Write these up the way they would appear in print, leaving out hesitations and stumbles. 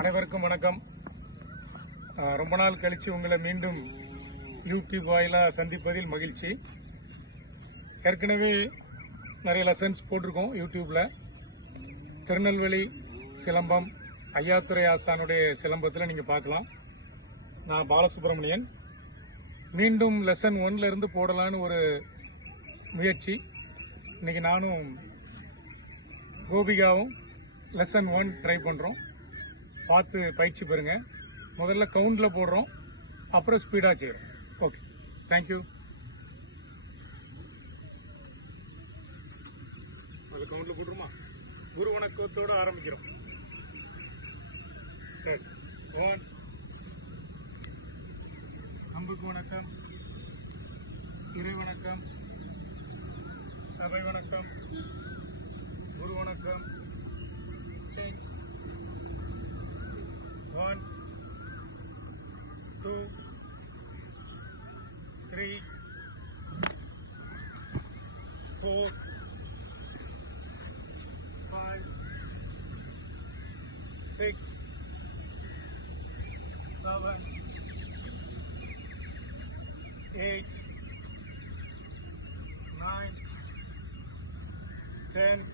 அனைவருக்கும் வணக்கம். ரொம்ப நாள் கழிச்சு உங்களை மீண்டும் யூடியூப் வாயிலாக சந்திப்பதில் மகிழ்ச்சி. ஏற்கனவே நிறைய லெசன்ஸ் போட்டிருக்கோம் யூடியூப்ல. திருநெல்வேலி சிலம்பம் ஐயாத்துரை ஆசானுடைய சிலம்பத்தில் நீங்கள் பார்க்கலாம். நான் பாலசுப்ரமணியன். மீண்டும் லெசன் 1ல இருந்து போடலான்னு ஒரு முயற்சி. இன்னைக்கு நானும் கோபிகாவும் லெசன் 1 ட்ரை பண்ணுறோம். பார்த்து பயிற்சி பெறுங்க. முதல்ல கவுண்டில் போடுறோம், அப்புறம் ஸ்பீடாக செய்கிறோம். Okay, thank you. அதில் கவுண்டில் போட்டுருமா? குரு வணக்கத்தோடு ஆரம்பிக்கிறோம். சரி, 1. அம்புக்கு வணக்கம், இறை வணக்கம், சபை வணக்கம், குரு வணக்கம். சரி, 1, 2, 3, 4, 5, 6, 7, 8, 9, 10,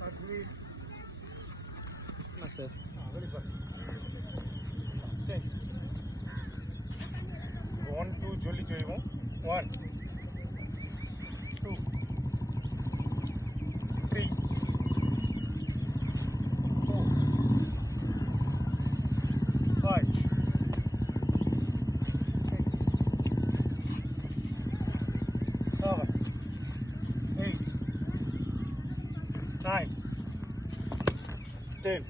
13. Master. Very good. Change. 1, 2 jolly joyvom. 1, 2, 3, 4, 5, 6, 7, 8, 9, 10.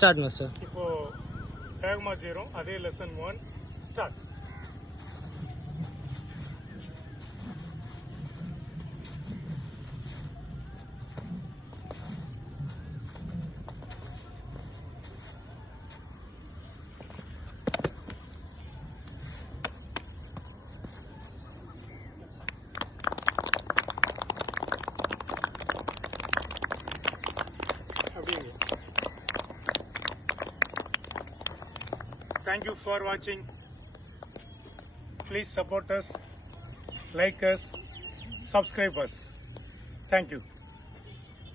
Start, Master. இப்போ வேகமாக செய்கிறோம். அதே லெசன் 1 ஸ்டார்ட். அப்படிங்க. Thank you for watching. Please support us, like us, subscribe us. Thank you.